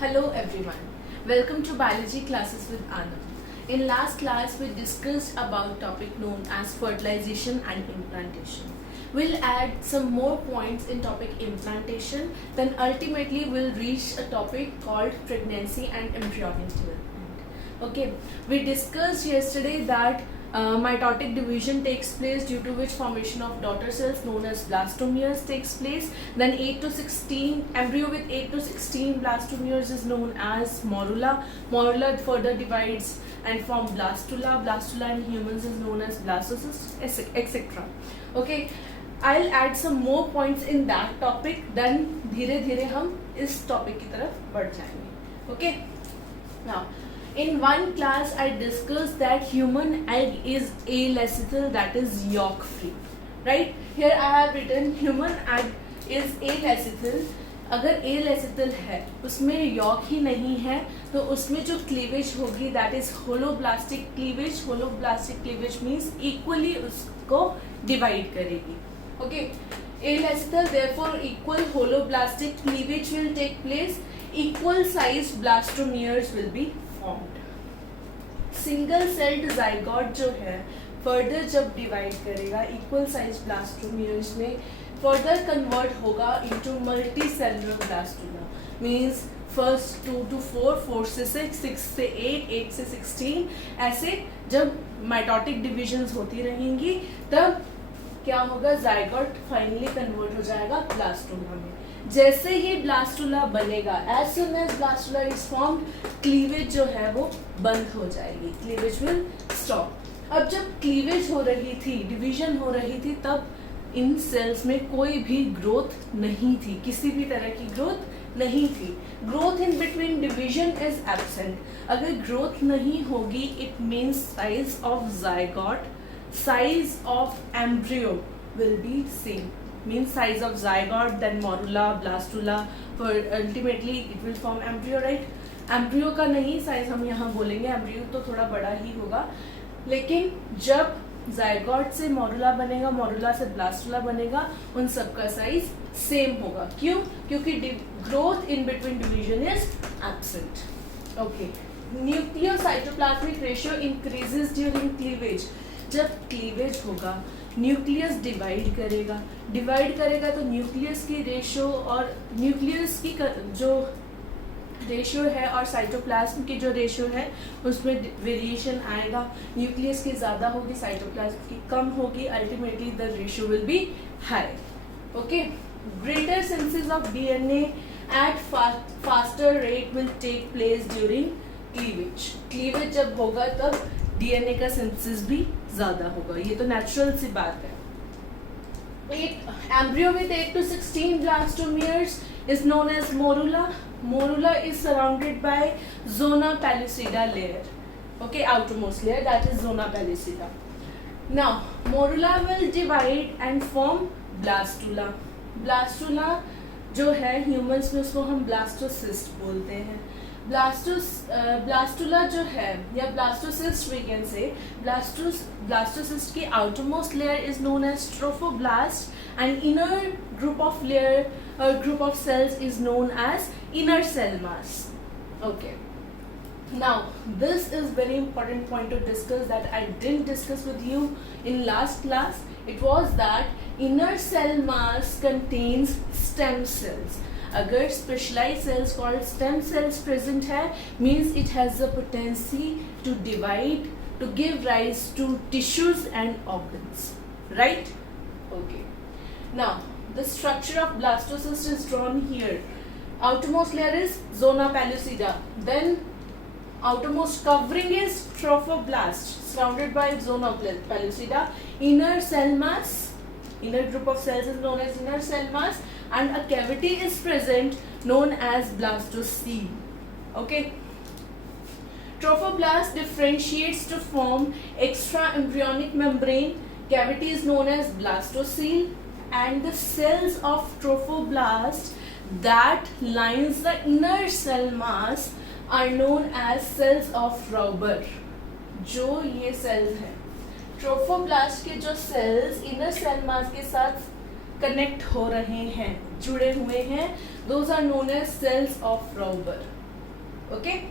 Hello everyone, welcome to Biology Classes with Anand. In last class we discussed about topic known as fertilization and implantation. We'll add some more points in topic implantation, then ultimately we'll reach a topic called pregnancy and embryonic development. Okay, we discussed yesterday that mitotic division takes place, due to which formation of daughter cells known as blastomeres takes place. Then 8 to 16 embryo with 8 to 16 blastomeres is known as morula. Morula further divides and form blastula. Blastula in humans is known as blastocyst, etc. Okay, I'll add some more points in that topic. Then धीरे धीरे हम इस topic की तरफ बढ़ जाएंगे. Okay, now in one class I discussed that human egg is alecital, that is yolk free, right? Here I have written human egg is alecital. अगर alecital है उसमें यॉक ही नहीं है तो उसमें जो क्लीवेज होगी that is holoblastic cleavage. Holoblastic cleavage means equally उसको divide करेगी. Okay, alecital, therefore equal holoblastic cleavage will take place. Equal sized blastomeres will be single celled zygote जो है फर्दर जब डिवाइड करेगा इक्वल साइज ब्लास्टोमियर्स में further convert होगा into multi cellular blastula. Means first 2 to 4, 4 से 6, 6 से 8, 8 से 16, ऐसे जब माइटोटिक डिविजन्स होती रहेंगी तब क्या होगा, जाइगोट फाइनली कन्वर्ट हो जाएगा ब्लास्टुला में. जैसे ही ब्लास्टुला बनेगा, as soon as blastula is formed, cleavage जो है वो बंद हो जाएगी, क्लीवेज विल स्टॉप. अब जब क्लीवेज हो रही थी, डिवीजन हो रही थी, तब इन सेल्स में कोई भी ग्रोथ नहीं थी, किसी भी तरह की ग्रोथ नहीं थी. Growth in between division is absent. अगर ग्रोथ नहीं होगी it means size of zygote, size of embryo will be same. Means size of zygote, then morula, blastula, for ultimately it will form embryo, right? Embryo का नहीं size हम यहाँ बोलेंगे, embryo तो थोड़ा बड़ा ही होगा, लेकिन जब zygote से morula बनेगा, morula से blastula बनेगा, उन सब का size same होगा. क्यों? क्योंकि growth in between division is absent. Okay. Nucleocytoplasmic ratio increases during cleavage. जब क्लीवेज होगा न्यूक्लियस डिवाइड करेगा तो न्यूक्लियस की रेशो और न्यूक्लियस की जो रेशो है और साइटोप्लाज्म की जो रेशो है उसमें वेरिएशन आएगा. न्यूक्लियस की ज़्यादा होगी, साइटोप्लाज्म की कम होगी. Ultimately the ratio will be high. Okay, greater synthesis of DNA at faster rate will take place during cleavage. Cleavage जब होगा तब डीएनए का सिंथेसिस भी ज़्यादा होगा, ये तो नेचुरल सी बात है. Embryo with 8 to 16 blastomeres is known as morula. Morula is surrounded by zona pellucida layer. Okay, outermost layer, that is zona pellucida. Now, morula will divide and form blastula. Blastula जो है humans में उसको हम blastocyst बोलते हैं. Blastula जो है या blastocyst we can say, blastocyst की outermost layer is known as trophoblast and inner group of layer group of cells is known as inner cell mass. Okay, now this is very important point to discuss that I didn't discuss with you in last class. It was that inner cell mass contains stem cells. अगर specialized cells called stem cells present है, means it has the potency to divide, to give rise to tissues and organs, right? Okay, now the structure of blastocyst is drawn here. outermost layer is zona pellucida, then outermost covering is trophoblast surrounded by zona pellucida. Inner cell mass, inner group of cells is known as inner cell mass, and a cavity is present known as blastocele. Okay, trophoblast differentiates to form extra embryonic membrane. Cavity is known as blastocele, and the cells of trophoblast that lines the inner cell mass are known as cells of Rauber. जो ये sales हैं, trophoblast के जो sales inner cell मास के साथ connect हो रहे हैं, जुड़े हुए हैं, those are known as cells of Rauber. Okay.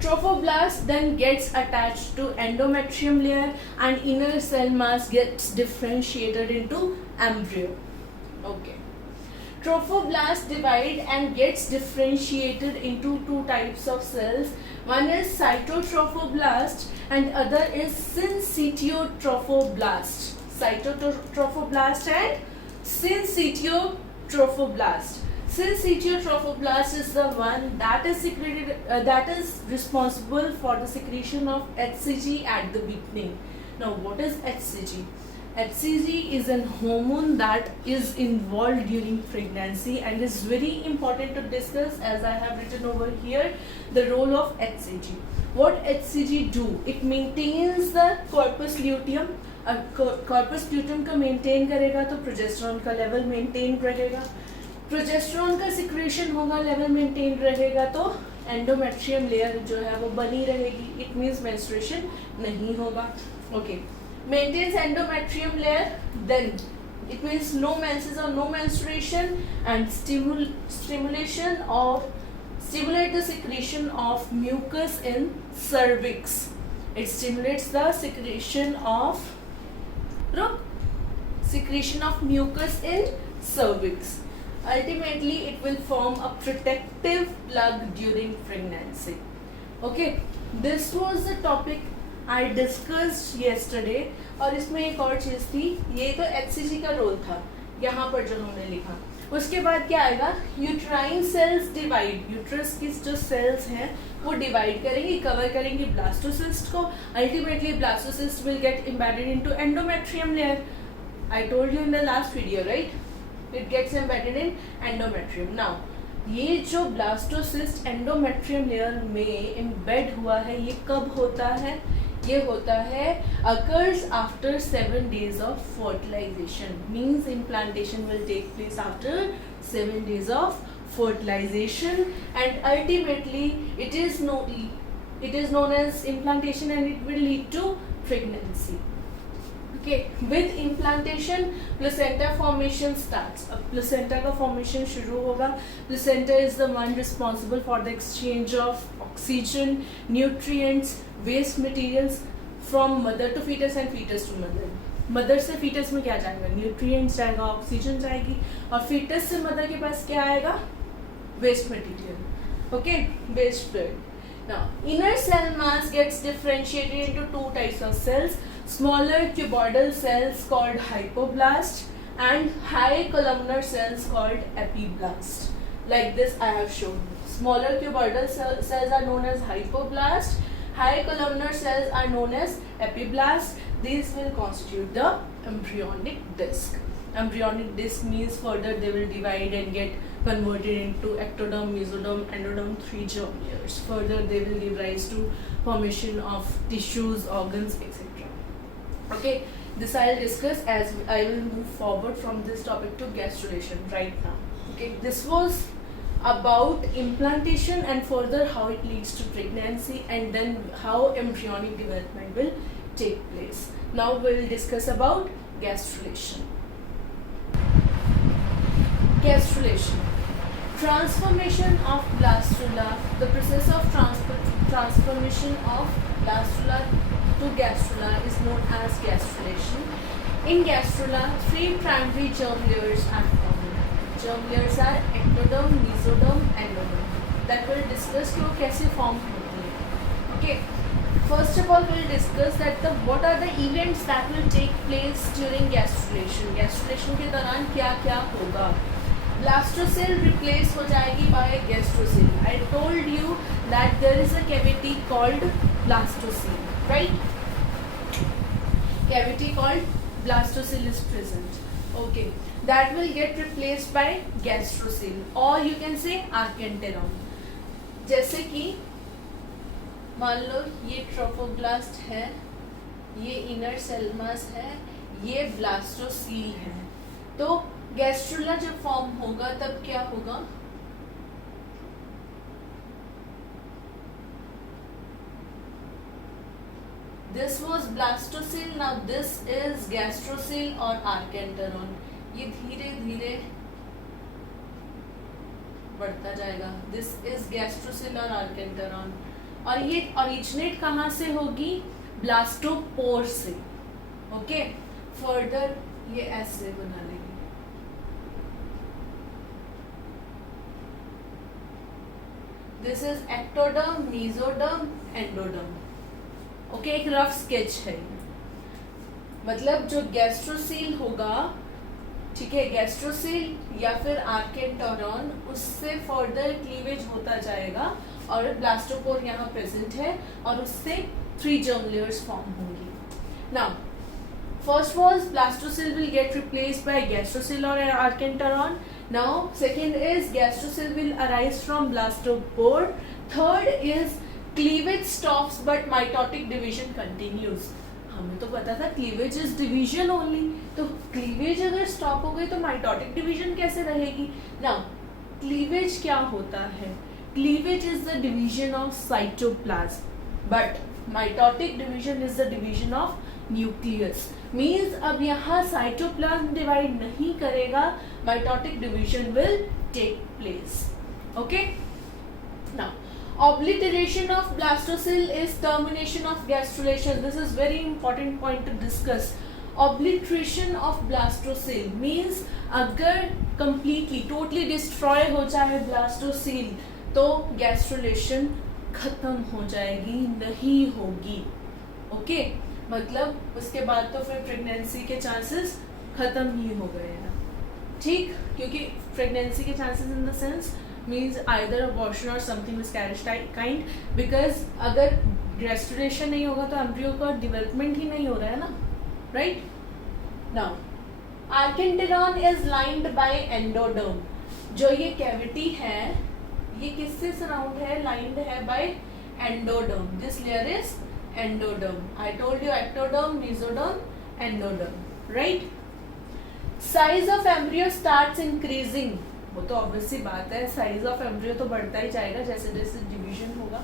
Trophoblast then gets attached to endometrium layer and inner cell mass gets differentiated into embryo. Okay. Trophoblast divide and gets differentiated into two types of cells. One is cytotrophoblast and other is syncytiotrophoblast. Cytotrophoblast and syncytiotrophoblast. Syncytiotrophoblast is the one that is secreted, that is responsible for the secretion of HCG at the beginning. Now, what is HCG? HCG is an hormone that is involved during pregnancy and is very important to discuss, as I have written over here, the role of HCG. What HCG do? It maintains the corpus luteum. corpus luteum का maintain करेगा तो progesterone का level maintain रहेगा. Progesterone का secretion होगा, level maintain रहेगा तो endometrium layer जो है वो बनी रहेगी. इट मीन्स मेंस्ट्रुएशन नहीं होगा. Okay. Maintains endometrium layer, then it means no menses or no menstruation, and stimulate the secretion of mucus in cervix. It stimulates the secretion of mucus in cervix. Ultimately, it will form a protective plug during pregnancy. Okay, this was the topic I discussed yesterday. और इसमें एक और चीज़ थी, ये तो HCG का role था यहाँ पर जो हमने लिखा. उसके बाद क्या आएगा? Uterine sales divide. यूट्रस की जो सेल्स हैं वो डिवाइड करेंगी, कवर करेंगी ब्लास्टोसिस्ट को. Ultimately blastocyst will get embedded into endometrium layer. I told you in the last video, right? It gets embedded in endometrium. Now, ये जो ब्लास्टोसिस्ट एंडोमेट्रियम लेयर में embed हुआ है, ये कब होता है? ये होता है occurs after 7 days of fertilization. Means implantation will take place after 7 days of fertilization, and ultimately it is known as implantation, and it will lead to pregnancy. Okay, with implantation placenta formation starts. अब placenta का formation शुरू होगा. Placenta is the one responsible for the exchange of oxygen, nutrients, waste materials from mother to fetus and fetus to mother. Mother से fetus में क्या जाएगा? Nutrients जाएगा, oxygen जाएगी, और fetus से mother के पास क्या आएगा? Waste material. Okay, waste fluid. Now, inner cell mass gets differentiated into two types of cells. Smaller cuboidal cells called hypoblast and high columnar cells called epiblast. Like this I have shown. Smaller cuboidal cells are known as hypoblast. High columnar cells are known as epiblast. These will constitute the embryonic disc. Embryonic disc means further they will divide and get converted into ectoderm, mesoderm, endoderm, 3 germ layers. Further they will give rise to formation of tissues, organs, etc. Okay, this I will discuss as I will move forward from this topic to gastrulation right now. Okay, this was about implantation and further how it leads to pregnancy, and then how embryonic development will take place. Now we will discuss about gastrulation. Gastrulation. Transformation of blastula. The process of transformation of blastula to gastrula is known as gastrulation. In gastrula, 3 primary germ layers are formed. Germ layers are ectoderm, mesoderm, endoderm. That we'll discuss कि वो कैसे form होती है. Okay. First of all, we'll discuss that what are the events that will take place during gastrulation. Gastrulation के दौरान क्या क्या होगा? Blastocell replace हो जाएगी by gastrocell. I told you that there is a cavity called blastocell, right? Cavity called blastocell is present. Okay, that will get replaced by gastrocell, or you can say archenteron. जैसे कि मान लो ये trophoblast है, ये inner cell मास है, ये blastocoel है. तो गैस्ट्रुला जब फॉर्म होगा तब क्या होगा? This was blastocell. Now this is gastrocell or archenteron. ये धीरे धीरे बढ़ता जाएगा। दिस इज गैस्ट्रोसिल और आर्केंटेरॉन, और ये ओरिजिनेट कहाँ से होगी? ब्लास्टोपोर से। ओके, फर्दर ये ऐसे बना लेंगे। This is ectoderm, mesoderm, endoderm. Okay, एक रफ स्केच है। मतलब जो गैस्ट्रोसील होगा, ठीक है, गैस्ट्रोसील या फिर आर्केंटेरॉन, उससे फर्दर क्लीवेज होता जाएगा और ब्लास्टोपोर यहाँ प्रेजेंट है और उससे 3 germ layers फॉर्म होंगी। Now first was blastocyst will get replaced by gastrocil or archenteron. Now second is gastrocil will arise from blastopore. Third is cleavage stops but mitotic division continues. हमें तो पता था cleavage is division only, तो cleavage अगर stop हो गई तो mitotic division कैसे रहेगी? नाउ क्लीवेज क्या होता है? Cleavage is the division of cytoplasm, but mitotic division is the division of nucleus. Means अब यहाँ साइटोप्लाज्म डिवाइड नहीं करेगा, mitotic division will take place. Okay, now obliteration of blastocil is termination of gastrulation. This is very important point to discuss. Obliteration of blastocil means अगर completely totally destroy हो जाए blastocil तो gastrulation खत्म हो जाएगी, नहीं होगी। ओके, मतलब उसके बाद तो फिर प्रेगनेंसी के चांसेस खत्म ही हो गए ना, ठीक, क्योंकि प्रेगनेंसी के chances in the sense means either abortion or something miscarriage kind, because अगर restoration नहीं होगा तो एम्ब्रियो का डेवलपमेंट ही नहीं हो रहा है ना, right? Now archenteron is lined by endoderm. जो ये कैविटी है ये किससे सराउंड है? लाइंड है by endoderm. This layer is endoderm. I told you ectoderm, mesoderm, endoderm, right? Size of embryo starts increasing. वो तो ऑब्वियसली बात है, साइज ऑफ एम्ब्रियो तो बढ़ता ही जाएगा जैसे जैसे डिवीजन होगा।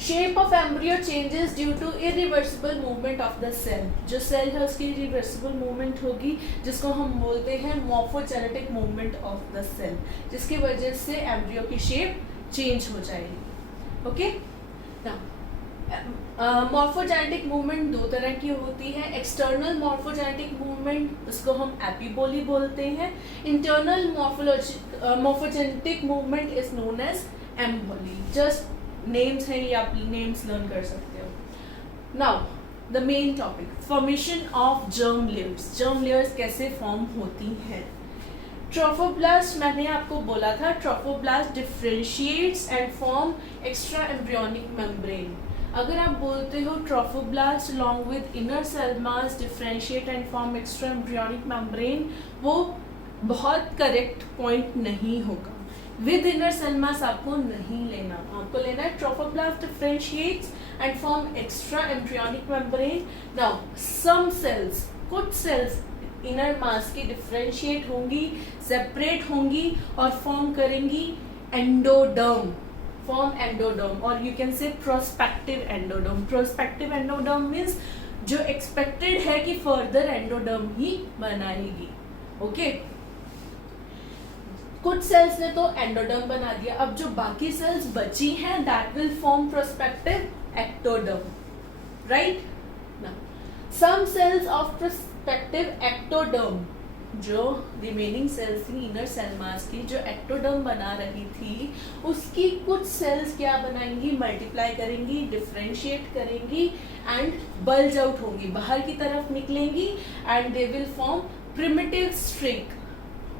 Shape of embryo changes due to irreversible movement of the cell. जो सेल है उसकी इरिवर्सिबल मूवमेंट होगी, जिसको हम बोलते हैं morphogenetic movement of the cell, जिसकी वजह से एम्ब्रियो की शेप चेंज हो जाएगी। ओके, मॉर्फोजेनेटिक मूवमेंट 2 तरह की होती है। एक्सटर्नल मॉर्फोजेनेटिक मूवमेंट, उसको हम एपिबोली बोलते हैं। Internal morphogenetic movement is known as emboly. Just names हैं, ये आप नेम्स लर्न कर सकते हो। Now the main topic, formation of germ layers. Germ layers कैसे फॉर्म होती हैं? ट्रोफोब्लास्ट, मैंने आपको बोला था, trophoblast differentiates and form extra embryonic membrane. अगर आप बोलते हो trophoblast along with inner cell mass differentiate and form extra embryonic membrane, वो बहुत करेक्ट पॉइंट नहीं होगा। विद इनर सेल मास आपको नहीं लेना, आपको लेना है trophoblast differentiates and form extra embryonic membrane. Now some cells, कुछ सेल्स इनर मास की डिफरेंशिएट होंगी, सेपरेट होंगी और फॉर्म करेंगी एंडोडर्म, फॉर्म एंडोडर्म, और you can say prospective endoderm. Prospective endoderm means जो एक्सपेक्टेड है कि फर्दर एंडोडर्म ही बनाएगी। ओके, कुछ सेल्स ने तो एंडोडर्म बना दिया, अब जो बाकी सेल्स बची हैं that will form prospective ectoderm, right? Some cells of prospective ectoderm, जो रिमेनिंग सेल्स थी इनर सेल मास की, जो एक्टोडर्म बना रही थी, उसकी कुछ सेल्स क्या बनाएंगी? मल्टीप्लाई करेंगी, डिफरेंशिएट करेंगी एंड बल्ज आउट होंगी, बाहर की तरफ निकलेंगी and they will form primitive streak.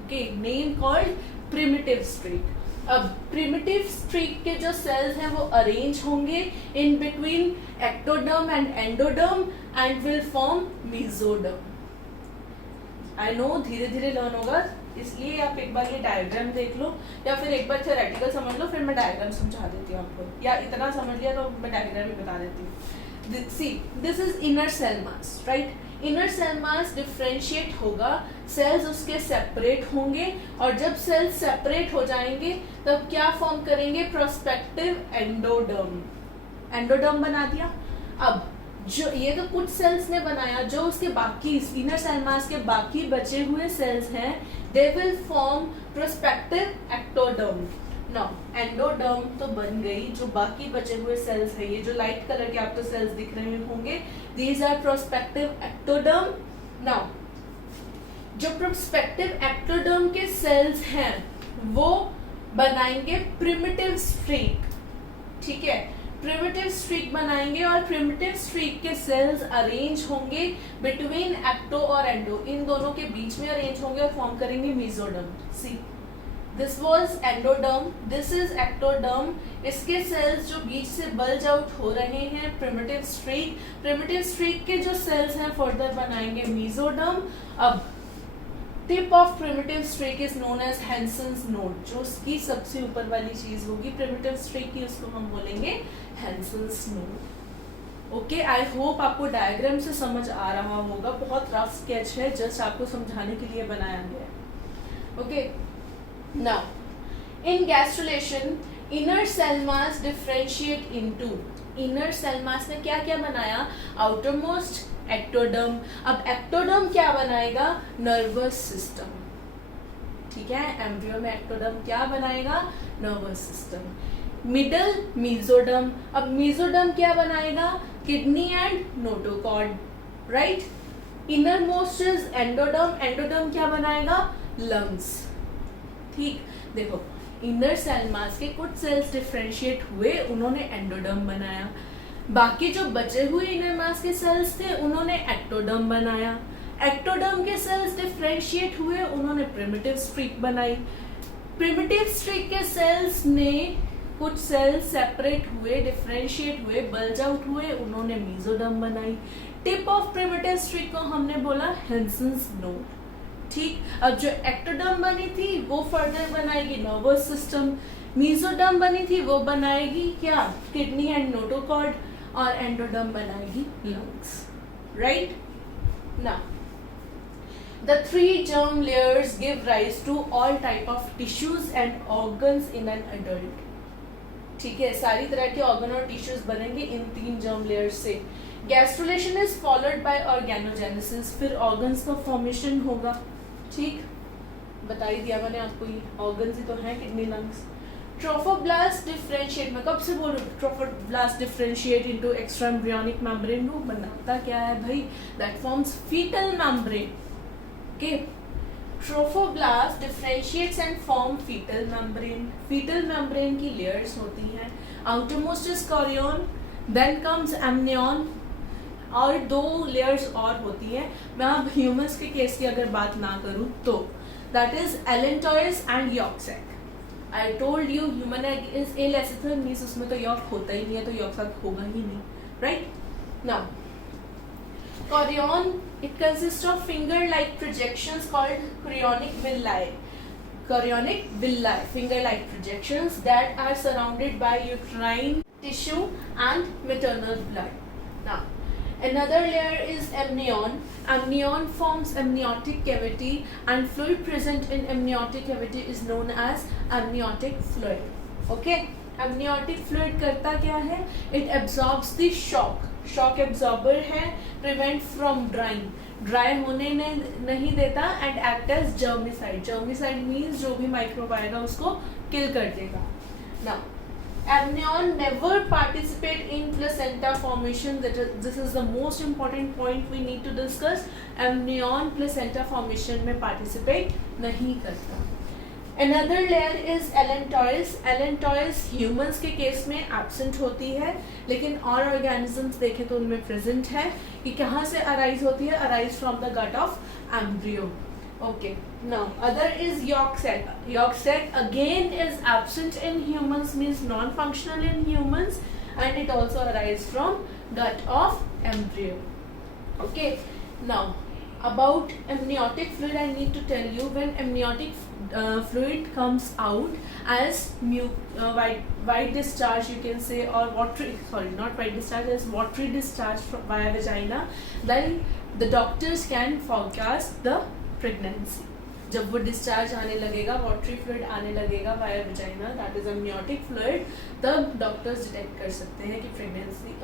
Okay, name called primitive streak. अब प्रिमिटिव स्ट्रिक के जो सेल्स हैं वो अरेंज होंगे in between ectoderm and endoderm and will form mesoderm. I know धीरे धीरे लर्न होगा, इसलिए आप एक बार ये डायग्राम देख लो या फिर एक बार थ्योरेटिकल समझ लो, फिर मैं डायग्राम समझा देती हूँ आपको, या इतना समझ लिया तो मैं डायग्राम भी बता देती हूँ। See, this is inner cell mass, right? Inner cell mass differentiate होगा, सेल्स उसके सेपरेट होंगे, और जब सेल्स सेपरेट हो जाएंगे तब क्या फॉर्म करेंगे? Prospective endoderm. एंडोडर्म बना दिया। अब जो ये तो कुछ सेल्स ने बनाया, जो उसके बाकी इनर सेल मास के बाकी बचे हुए सेल्स हैं, दे will form prospective ectoderm. Now endoderm तो बन गई, जो बाकी बचे हुए सेल्स है, ये जो लाइट कलर के आपको सेल्स दिख रहे होंगे, these are prospective ectoderm. Now जो प्रोस्पेक्टिव एक्टोडर्म के सेल्स हैं वो बनाएंगे प्रिमिटिव स्ट्रीक, ठीक है, प्रिमिटिव स्ट्रीक बनाएंगे, और प्रिमिटिव स्ट्रीक के सेल्स अरेंज होंगे बिटवीन एक्टो और एंडो, इन दोनों के बीच में अरेंज होंगे और फॉर्म करेंगे mesoderm. See this was endoderm, this is ectoderm. इसके सेल्स जो बीच से बल्ज आउट हो रहे हैं प्रिमिटिव स्ट्रीक, प्रिमिटिव स्ट्रीक के जो सेल्स हैं फर्दर बनाएंगे मेसोडर्म। अब tip of primitive streak is known as Hensen's node, जो उसकी सबसे ऊपर वाली चीज होगी प्रिमिटिव स्ट्रीक की, उसको हम बोलेंगे Hansen's node. Okay, I hope आपको डायग्राम से समझ आ रहा होगा, बहुत रफ स्केच है, जस्ट आपको समझाने के लिए बनाया गया है। Okay, now in gastrulation inner cell mass differentiate into, inner cell mass ने क्या क्या बनाया, आउटर मोस्ट एक्टोडर्म। अब एक्टोडर्म क्या बनाएगा, नर्वस सिस्टम, ठीक है, एम्ब्रियो में एक्टोडर्म क्या बनाएगा, नर्वस सिस्टम। मिडल मेसोडर्म, अब मेसोडर्म क्या बनाएगा, kidney and notochord, right. Inner most is endoderm, endoderm क्या बनाएगा, लंग्स, ठीक। देखो इनर सेल मास के कुछ सेल्स डिफरेंशिएट हुए, उन्होंने एंडोडर्म बनाया, बाकी जो बचे हुए इनर मास के सेल्स थे उन्होंने एक्टोडर्म बनाया, एक्टोडर्म के सेल्स डिफरेंशिएट हुए, उन्होंने प्रिमिटिव स्ट्रीक बनाई, प्रिमिटिव स्ट्रीक के सेल्स ने कुछ सेल्स सेपरेट हुए, डिफरेंशिएट हुए, बल्ज आउट हुए, उन्होंने मेसोडर्म बनाई। टिप ऑफ प्रिमिटिव स्ट्रीक को हमने बोला हैंसन्स नोड, ठीक। अब जो एक्टोडर्म बनी थी वो फर्दर बनाएगी नर्वस सिस्टम, मेसोडर्म बनी थी वो बनाएगी क्या, किडनी एंड नोटोकॉर्ड, और एंडोडर्म बनाएगी lungs, right. Now the three germ layers give rise to all type of tissues and organs in an adult, ठीक है, सारी तरह के ऑर्गन और टिश्यूज बनेंगे इन तीन जर्म लेयर्स से। Gastrulation is followed by organogenesis, फिर ऑर्गन्स का फॉर्मेशन होगा, ठीक, बता ही दिया मैंने आपको, ये ऑर्गन्स ही तो हैं, किडनी लंग्स। ट्रोफोब्लास्ट डिफरेंशिएट, मैं कब से बोल रही हूँ, trophoblast differentiate into extra embryonic membrane, वो बनाता क्या है भाई, that forms foetal membrane, okay. Trophoblast differentiates and form foetal membrane, foetal membrane की लेयर्स होती हैं, outermost is chorion, then comes amnion, और दो लेयर्स और होती हैं। मैं अब ह्यूमंस के केस की अगर बात ना करूँ तो that is allantois and yolk sac. I told you human egg is alecithal, means उसमें तो यॉर्क होता ही नहीं है, तो यॉर्क सैक होगा ही नहीं, right. Now chorion, it consists of finger-like projections called chorionic villi. Chorionic villi, finger-like projections that are surrounded by uterine tissue and maternal blood. Now, another layer is amnion. Amnion forms amniotic cavity, and fluid present in amniotic cavity is known as amniotic fluid. Okay, amniotic fluid करता क्या है? It absorbs the shock. Shock absorber है, prevent from drying, dry होने नहीं देता, and act as germicide, germicide means जो भी microbe आएगा उसको किल कर देगा। Now amnion never participate in placenta formation, this is the most important point we need to discuss. Amnion placenta formation में पार्टिसिपेट नहीं करता। Another layer is allantois. Allantois humans के केस में absent होती है, लेकिन और organisms देखें तो उनमें present है। कि कहाँ से arise होती है? Arise from the gut of embryo. Okay. Now, other is yolk sac. Yolk sac again is absent in humans, means non-functional in humans, and it also arises from gut of embryo. Okay. Now, about amniotic fluid, I need to tell you, when amniotic fluid comes out as white discharge, you can say, or watery, sorry, not white discharge, as watery discharge via vagina, then the doctors can forecast the pregnancy. जब वो discharge आने लगेगा, watery fluid आने लगेगा via vagina, that is amniotic fluid, तब doctors detect कर सकते हैं कि प्रेगनेंसी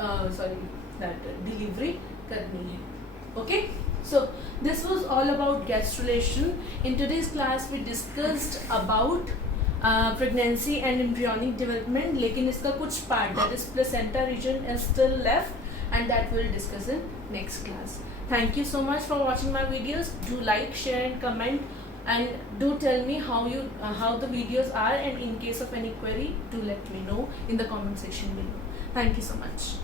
दैट डिलीवरी करनी है. Okay, so this was all about gastrulation. In today's class we discussed about pregnancy and embryonic development, लेकिन इसका कुछ part that is placenta region is still left and that we'll discuss in next class. Thank you so much for watching my videos. Do like, share and comment, and do tell me how the videos are, and in case of any query do let me know in the comment section below. Thank you so much.